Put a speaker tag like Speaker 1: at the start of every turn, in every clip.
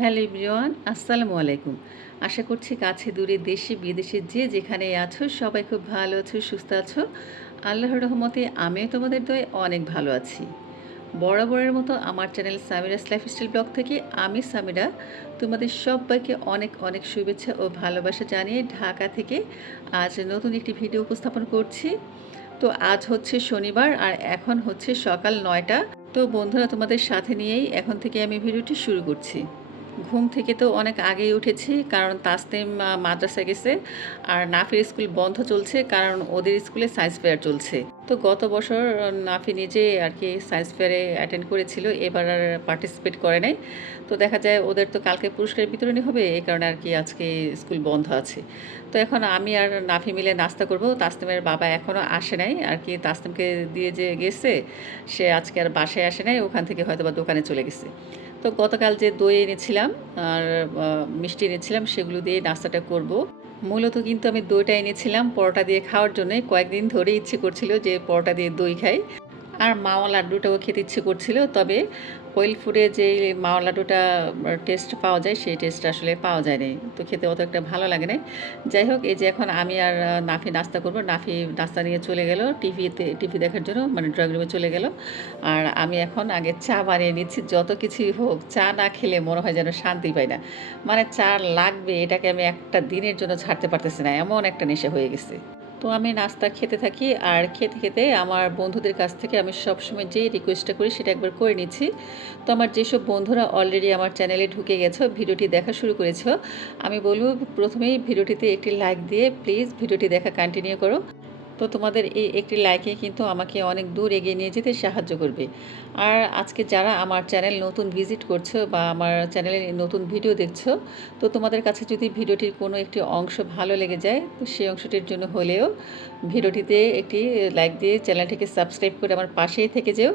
Speaker 1: Hello everyone, আসসালামু আলাইকুম। আশা করছি কাছে দূরে দেশে, বিদেশে যে যেখানে আছো, সবাই খুব ভালো আছো, সুস্থ আছো। আল্লাহর রহমতে আমিও তোমাদের দয়ে অনেক ভালো আছি। বরাবরের মতো আমার চ্যানেল সামিরাস লাইফস্টাইল ব্লগ থেকে আমি সামিরা। তোমাদের সবাইকে অনেক অনেক শুভেচ্ছা ও ভালোবাসা জানিয়ে ঢাকা থেকে আজ নতুন একটি ভিডিও উপস্থাপন করছি। তো আজ হচ্ছে শনিবার আর এখন হচ্ছে সকাল নয়টা। তো বন্ধুরা, তোমাদের সাথে নিয়েই এখন থেকে আমি ভিডিওটি শুরু করছি। ঘুম থেকে তো অনেক আগেই উঠেছি কারণ তাসনিম আহ, মাদ্রাসায় গেছে আর নাফির স্কুল বন্ধ চলছে কারণ ওদের স্কুলে সায়েন্স ফেয়ার চলছে। তো গত বছর নাফি নিজে আর কি সায়েন্স ফেয়ারে অ্যাটেন্ড করেছিল এবার আর পার্টিসিপেট করে নাই। তো দেখা যায় ওদের তো কালকে পুরস্কার বিতরণী হবে এই কারণে আর কি আজকে স্কুল বন্ধ আছে। তো এখন আমি আর নাফি মিলে নাস্তা করব তাসনিমের বাবা এখনও আসে নাই আর কি তাসনিমকে দিয়ে যে গেছে সে আজকে আর বাসায় আসে নাই ওখান থেকে হয়তো বা দোকানে চলে গেছে। তো গতকাল যে দই এনেছিলাম আর মিষ্টি এনেছিলাম, সেগুলো দিয়ে নাস্তাটা করব। মূলত কিন্তু আমি দইটা এনেছিলাম পরোটা দিয়ে খাওয়ার জন্যে। কয়েকদিন ধরে ইচ্ছে করছিল যে পরোটা দিয়ে দই খাই। আর মাওয়া লাড্ডুটাও খেতে ইচ্ছে করছিল, তবে ফুডে যে মাওয়া লাড্ডুটা টেস্ট পাওয়া যায়, সেই টেস্ট আসলে পাওয়া যায়নি। তো খেতে অত একটা ভালো লাগে না যাই হোক, এই যে এখন আমি আর নাফি নাস্তা করব। নাফি নাস্তা নিয়ে চলে গেল টিভিতে, টিভি দেখার জন্য মানে ড্রয়িং রুমে চলে গেল। আর আমি এখন আগে চা বানিয়ে নিচ্ছি, যত কিছুই হোক, চা না খেলে মনে হয় যেন শান্তি পাই না। মানে চা লাগবে, এটাকে আমি একটা দিনের জন্য ছাড়তে পারতেছি না, এমন একটা নেশা হয়ে গেছে। তো আমি নাস্তা খেতে থাকি আর খেতে খেতে আমার বন্ধুদের কাছ থেকে আমি সবসময় যে রিকোয়েস্টটা করি সেটা একবার করে নিচ্ছি। তো আমার যেসব বন্ধুরা অলরেডি আমার চ্যানেলে ঢুকে গেছো, ভিডিওটি দেখা শুরু করেছ, আমি বলব প্রথমেই ভিডিওটিতে একটি লাইক দিয়ে প্লিজ ভিডিওটি দেখা কন্টিনিউ করো। তো তোমাদের এই একটি লাইকে কিন্তু আমাকে অনেক দূর এগিয়ে নিয়ে যেতে সাহায্য করবে। আর আজকে যারা আমার চ্যানেল নতুন ভিজিট করছ বা আমার চ্যানেলে নতুন ভিডিও দেখছ, তো তোমাদের কাছে যদি ভিডিওটির কোনো একটি অংশ ভালো লেগে যায়, তো সেই অংশটির জন্য হলেও ভিডিওটিতে একটি লাইক দিয়ে চ্যানেলটিকে সাবস্ক্রাইব করে আমার পাশেই থেকে যেও।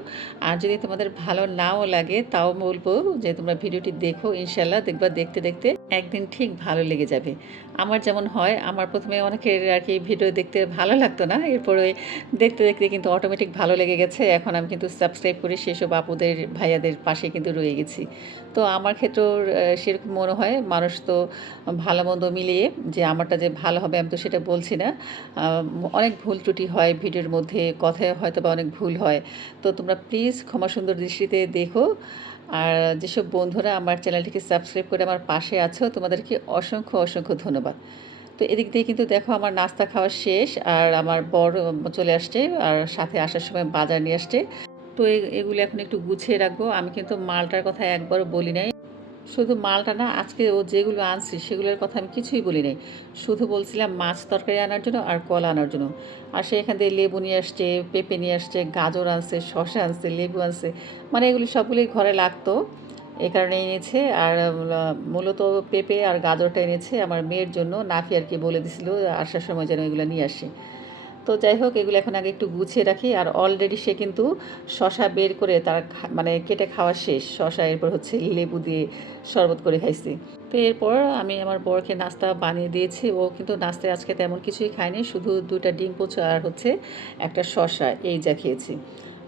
Speaker 1: আর যদি তোমাদের ভালো নাও লাগে, তাও বলব যে তোমরা ভিডিওটি দেখো ইনশাল্লাহ দেখবা, দেখতে দেখতে একদিন ঠিক ভালো লেগে যাবে। আমার যেমন হয়, আমার প্রথমে অনেকের আর কি ভিডিও দেখতে ভালো লাগতো না। এরপরে দেখতে দেখতে কিন্তু অটোমেটিক ভালো লেগে গেছে। এখন আমি কিন্তু সাবস্ক্রাইব করে সেসব আপুদের, ভাইয়াদের পাশে কিন্তু রয়ে গেছি। তো আমার ক্ষেত্রেও সেরকম মনে হয়। মানুষ তো ভালো মন্দ মিলিয়ে যে আমারটা যে ভালো হবে আমি তো সেটা বলছি না। অনেক ভুল ত্রুটি হয় ভিডিওর মধ্যে, কথায় হয়তো বা অনেক ভুল হয়। তো তোমরা প্লিজ ক্ষমা সুন্দর দৃষ্টিতে দেখো। আর যেসব বন্ধুরা আমার চ্যানেলটিকে সাবস্ক্রাইব করে আমার পাশে আছো, তোমাদেরকে অসংখ্য অসংখ্য ধন্যবাদ। তো এদিক দিয়ে কিন্তু দেখো আমার নাস্তা খাওয়া শেষ, আর আমার বড় চলে আসছে, আর সাথে আসার সময় বাজার নিয়ে আসছে। তো এগুলো এখন একটু গুছিয়ে রাখব। আমি কিন্তু মালটার কথা একবারও বলি নাই। শুধু মালটা না, আজকে ও যেগুলো আনছি সেগুলোর কথা আমি কিছুই বলি নাই শুধু বলছিলাম মাছ তরকারি আনার জন্য আর কলা আনার জন্য। আর সে এখান থেকে লেবু নিয়ে আসছে, পেঁপে নিয়ে আসছে, গাজর আনছে, শসা আনছে, লেবু আনছে। মানে এগুলি সবগুলোই ঘরে লাগতো। এ কারণে এনেছে। আর মূলত পেঁপে আর গাজরটা এনেছে। আমার মেয়ের জন্য নাফি আর কি বলে দিছিল, আসার সময় যেন এগুলো নিয়ে আসে। তো যাই হোক, এগুলো এখন আগে একটু গুছিয়ে রাখি। আর অলরেডি সে কিন্তু শশা বের করে তার মানে কেটে খাওয়া শেষ। শশা এরপর হচ্ছে লেবু দিয়ে শরবত করে খাইছি। তো এরপর আমি আমার বরকে নাস্তা বানিয়ে দিয়েছি। ও কিন্তু নাস্তায় আজকে তেমন কিছুই খায়নি, শুধু দুইটা ডিম পোচা আর হচ্ছে একটা শশা, এই যা খেয়েছি।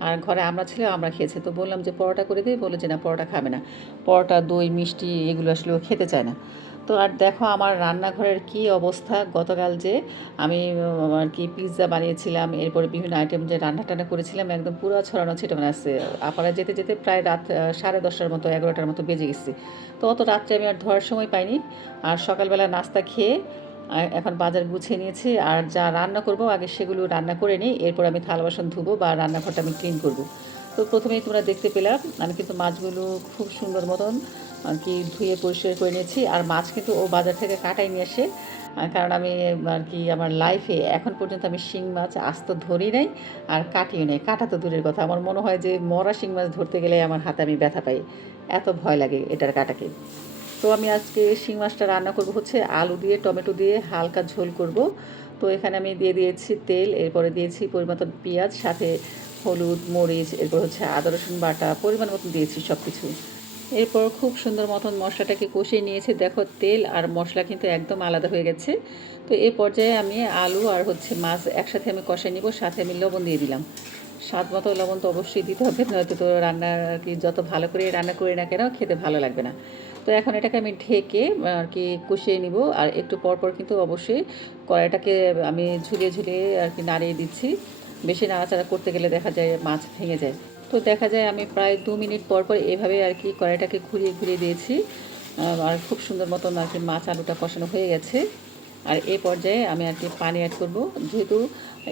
Speaker 1: আর ঘরে আমরা ছিল আমরা খেয়েছি। তো বললাম যে পরোটা করে দিই বলে যে না, পরোটা খাবে না। পরোটা, দই, মিষ্টি, এগুলো আসলে ও খেতে চায় না। তো আর দেখো আমার রান্নাঘরের কি অবস্থা? গতকাল যে আমি আর কি পিৎজা বানিয়েছিলাম, এরপরে বিভিন্ন আইটেম যে রান্না টান্না করেছিলাম, একদম পুরো ছড়ানো ছিটানো আছে। আপারা যেতে যেতে প্রায় রাত সাড়ে দশটার মতো, এগারোটার মতো বেজে গেছে। তো অত রাত্রে আমি আর ধরার সময় পাইনি। আর সকালবেলা নাস্তা খেয়ে এখন বাজার গুছিয়ে নিয়েছি। আর যা রান্না করব, আগে সেগুলো রান্না করে নিই। এরপর আমি থালা বাসন ধুবো বা রান্নাঘরটা আমি ক্লিন করব। তো প্রথমেই তোমরা দেখতে পেলাম, আমি কিন্তু মাছগুলো খুব সুন্দর মতন কি ধুয়ে পরিষ্কার করে নিয়েছি। আর মাছ কিন্তু ও বাজার থেকে কাটাই নিয়ে আসে। কারণ আমি, আর কি, আমার লাইফে এখন পর্যন্ত আমি শিং মাছ আস্ত ধরি নাই আর কাটিও নেই। কাটা তো দূরের কথা। আমার মনে হয় যে মরা শিং মাছ ধরতে গেলে আমার হাতে আমি ব্যথা পাই। এত ভয় লাগে এটার কাটাকে। তো আমি আজকে শিং মাছটা রান্না করব হচ্ছে আলু দিয়ে, টমেটো দিয়ে হালকা ঝোল করব। তো এখানে আমি দিয়ে দিয়েছি তেল, এরপরে দিয়েছি পরিমাণ পেঁয়াজ, সাথে হলুদ, মরিচ, এরপর হচ্ছে আদা, রসুন বাটা পরিমাণ মতন দিয়েছি সব কিছু এরপর খুব সুন্দর মতন মশলাটাকে কষিয়ে নিয়েছি। দেখো, তেল আর মশলা কিন্তু একদম আলাদা হয়ে গেছে। তো এই পর্যায়ে আমি আলু আর হচ্ছে মাছ একসাথে আমি কষাই নিব, সাথে আমি লবণ দিয়ে দিলাম। স্বাদ মতো লবণ তো অবশ্যই দিতে হবে, নয়তো তো রান্না আর কি যত ভালো করে রান্না করি না কেন খেতে ভালো লাগবে না। তো এখন এটাকে আমি ঢেকে আর কি কষিয়ে নিব, আর একটু পর পর কিন্তু অবশ্যই কড়াইটাকে আমি ঝুলিয়ে ঝুলিয়ে আর কি নাড়িয়ে দিচ্ছি। বেশি নাড়াচাড়া করতে গেলে দেখা যায় মাছ ভেঙে যায়। তো দেখা যায় আমি প্রায় দু মিনিট পর পর এভাবে আর কি কড়াইটাকে ঘুরিয়ে ঘুরিয়ে দিয়েছি। আর খুব সুন্দর মতন আর কি মাছ আলুটা কষানো হয়ে গেছে। আর এই পর্যায়ে আমি আর কি পানি অ্যাড করব। যেহেতু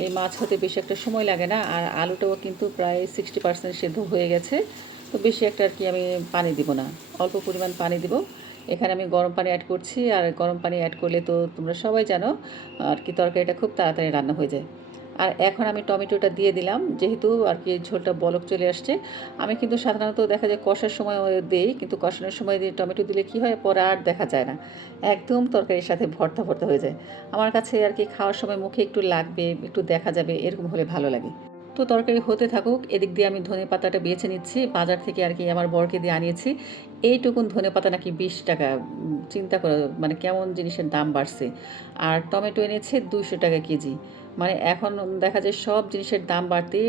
Speaker 1: এই মাছ হতে বেশি একটা সময় লাগে না, আর আলুটাও কিন্তু প্রায় সিক্সটি পার্সেন্ট সেদ্ধ হয়ে গেছে, তো বেশি একটা আর কি আমি পানি দিব না। অল্প পরিমাণ পানি দিব। এখানে আমি গরম পানি অ্যাড করছি, আর গরম পানি অ্যাড করলে তো তোমরা সবাই জানো, আর কি তরকারিটা খুব তাড়াতাড়ি রান্না হয়ে যায়। আর এখন আমি টমেটোটা দিয়ে দিলাম। যেহেতু আর কি ঝোলটা বলক চলে আসছে, আমি কিন্তু সাধারণত দেখা যায় কষার সময় দেই, কিন্তু কষানোর সময় দিয়ে টমেটো দিলে কি হয়? পরে আর দেখা যায় না। একদম তরকারির সাথে ভর্তা ভর্তা হয়ে যায়। আমার কাছে আর কি খাওয়ার সময় মুখে একটু লাগবে, একটু দেখা যাবে, এরকম হলে ভালো লাগে। তো তরকারি হতে থাকুক, এদিক দিয়ে আমি ধনে পাতাটা বেছে নিচ্ছি, বাজার থেকে আর কি আমার বরকে দিয়ে আনিয়েছি। এইটুকুন ধনে পাতা নাকি বিশ টাকা চিন্তা করো মানে কেমন জিনিসের দাম বাড়ছে। আর টমেটো এনেছে দুইশো টাকা কেজি। মানে এখন দেখা যায় সব জিনিসের দাম বাড়তে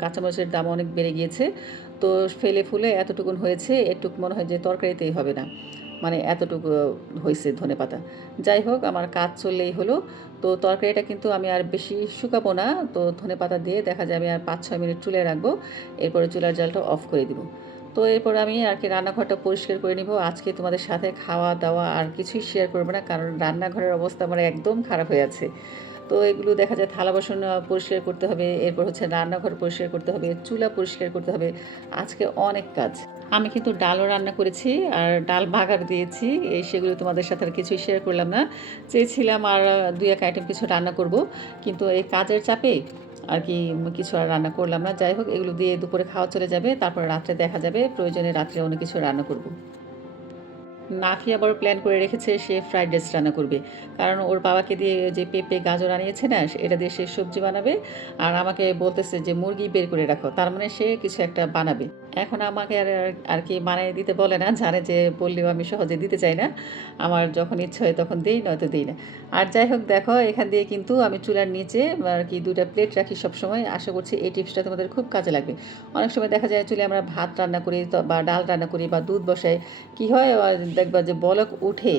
Speaker 1: কাঁচামরিচের দাম অনেক বেড়ে গিয়েছে। তো ফেলে ফুলে এতটুকুন হয়েছে, এটুকু মনে হয় যে তরকারিতেই হবে না। মানে এতটুকু হয়েছে ধনে পাতা। যাই হোক, আমার কাজ চললেই হলো। তো তরকারিটা কিন্তু আমি আর বেশি শুকাবো না। তো ধনে পাতা দিয়ে দেখা যাবে আর পাঁচ ছয় মিনিট চুলে রাখব। এরপরে চুলার জালটা অফ করে দিব। তো এরপর আমি আর কি রান্নাঘরটা পরিষ্কার করে নিব। আজকে তোমাদের সাথে খাওয়া দাওয়া আর কিছুই শেয়ার করব না। কারণ রান্নাঘরের অবস্থা আমার একদম খারাপ হয়ে আছে। তো এগুলো দেখা যায় থালা বাসন পরিষ্কার করতে হবে, এরপর হচ্ছে রান্নাঘর পরিষ্কার করতে হবে, চুলা পরিষ্কার করতে হবে। আজকে অনেক কাজ। আমি কিন্তু ডালও রান্না করেছি আর ডাল বাগার দিয়েছি, এই সেগুলো তোমাদের সাথে আর কিছুই শেয়ার করলাম না। চেয়েছিলাম আর দুই এক আইটেম কিছু রান্না করব, কিন্তু এই কাজের চাপে আর কি কিছু আর রান্না করলাম না। যাই হোক, এগুলো দিয়ে দুপুরে খাওয়া চলে যাবে, তারপর রাত্রে দেখা যাবে, প্রয়োজনে রাত্রে অন্য কিছু রান্না করব। নাফি আবার প্ল্যান করে রেখেছে সে ফ্রাইড রাইস রান্না করবে। কারণ ওর বাবাকে দিয়ে যে পেঁপে, গাজর আনিয়েছে না, এটা দিয়ে সে সবজি বানাবে। আর আমাকে বলতেছে যে, মুরগি বের করে রাখো। তার মানে সে কিছু একটা বানাবে। এখন আমাকে আর আর কি বানিয়ে দিতে বলে না, জানে যে বললেও আমি সহজে দিতে চাই না। আমার যখন ইচ্ছে হয় তখন দিই, নয়তো দিই না। আর যাই হোক, দেখো, এখান দিয়ে কিন্তু আমি চুলার নিচে আর কি দুটা প্লেট রাখি সবসময়। আশা করছি এই টিপসটা তোমাদের খুব কাজে লাগবে। অনেক সময় দেখা যায় চুলে আমরা ভাত রান্না করি, বা ডাল রান্না করি, বা দুধ বসাই। কী হয় দেখবা যে বলক উঠে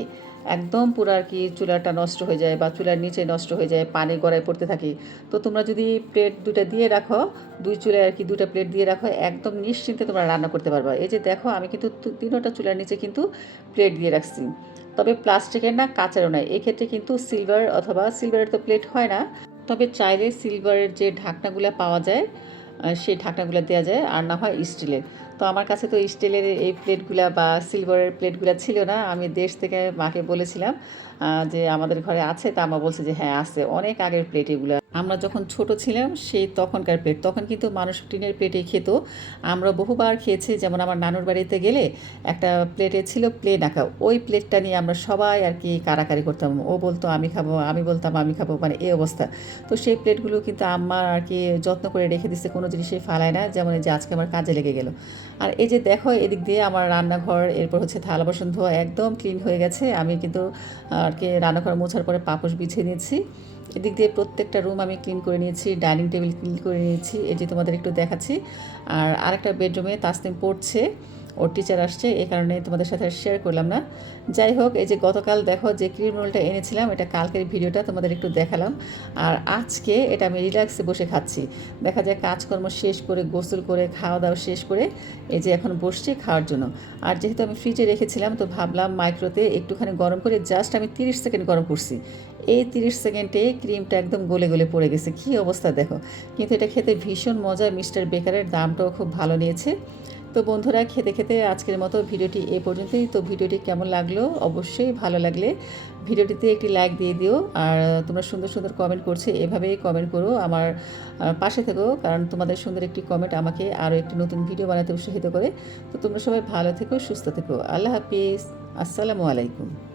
Speaker 1: একদম পুরো আর কি চুলাটা নষ্ট হয়ে যায় বা চুলার নিচে নষ্ট হয়ে যায়, পানি গড়ায় পড়তে থাকে। তো তোমরা যদি প্লেট দুটা দিয়ে রাখো, দুই চুলায় আর কি দুটা প্লেট দিয়ে রাখো, একদম নিশ্চিন্তে তোমরা রান্না করতে পারবা। এই যে দেখো, আমি কিন্তু তিনোটা চুলার নিচে কিন্তু প্লেট দিয়ে রাখছি। তবে প্লাস্টিকের না কাঁচারও নয়, এক্ষেত্রে কিন্তু সিলভার অথবা সিলভারের তো প্লেট হয় না। তবে চাইলে সিলভারের যে ঢাকনাগুলো পাওয়া যায় সেই ঢাকনাগুলো দেওয়া যায়, আর না হয় স্টিলের তো আমার কাছে তো স্টিলের এই প্লেটগুলো বা সিলভারের প্লেটগুলো ছিল না। আমি দেশ থেকে মাকে বলেছিলাম যে আমাদের ঘরে আছে, তা মা বলছে যে হ্যাঁ আছে। অনেক আগের প্লেট এগুলো। আমরা যখন ছোট ছিলাম, সেই তখনকার প্লেট তখন কিন্তু মানুষ টিনের প্লেটে খেত। আমরা বহুবার খেয়েছি, যেমন আমার নানুর বাড়িতে গেলে একটা প্লেটে ছিল প্লেন আঁকা। ওই প্লেটটা নিয়ে আমরা সবাই আর কি কারাকারি করতাম। ও বলতো, আমি খাব, আমি বলতাম, আমি খাব। মানে এই অবস্থা। তো সেই প্লেটগুলো কিন্তু আমার আর কি যত্ন করে রেখে দিচ্ছে কোনো জিনিসই ফালায় না। যেমন যে আজকে আমার কাজে লেগে গেল। আর এই যে দেখো, এদিক দিয়ে আমার রান্নাঘর, এরপর হচ্ছে থালা বাসন ধোয়া একদম ক্লিন হয়ে গেছে। আমি কিন্তু আর কি রান্নাঘর মোছার পরে পাপোশ বিছিয়ে নিয়েছি। এদিক দিয়ে প্রত্যেকটা রুম আমি ক্লিন করে নিয়েছি ডাইনিং টেবিল ক্লিন করে নিয়েছি। যে তোমাদের একটু দেখাচ্ছি। আর আরেকটা বেডরুমে তাসনিম পড়ছে। ওর টিচার আসছে, এই কারণে তোমাদের সাথে শেয়ার করলাম না। যাই হোক, এই যে গতকাল দেখো যে ক্রিম রোলটা এনেছিলাম, এটা কালকের ভিডিওটা তোমাদের একটু দেখালাম। আর আজকে এটা আমি রিল্যাক্সে বসে খাচ্ছি। দেখা যায় কাজকর্ম শেষ করে, গোসল করে খাওয়া দাওয়া শেষ করে এই যে এখন বসছি খাওয়ার জন্য। আর যেহেতু আমি ফ্রিজে রেখেছিলাম, তো ভাবলাম মাইক্রোতে একটুখানি গরম করে জাস্ট আমি তিরিশ সেকেন্ড গরম করছি। এই তিরিশ সেকেন্ডে ক্রিমটা একদম গলে গলে পড়ে গেছে, কী অবস্থা দেখো। কিন্তু এটা খেতে ভীষণ মজা মিস্টার বেকারের দামটাও খুব ভালো নিয়েছে। তো বন্ধুরা, খেতে খেতে আজকের মতো ভিডিওটি এ পর্যন্তই। তো ভিডিওটি কেমন লাগল? অবশ্যই ভালো লাগলে ভিডিওটিতে একটি লাইক দিয়ে দিও। আর তোমরা সুন্দর সুন্দর কমেন্ট করছে, এভাবেই কমেন্ট করো আমার পাশে থেকো। কারণ তোমাদের সুন্দর একটি কমেন্ট আমাকে আরও একটি নতুন ভিডিও বানাতে উৎসাহিত করে। তো তোমরা সবাই ভালো থেকো, সুস্থ থেকো। আল্লাহ হাফিজ। আসসালামু আলাইকুম।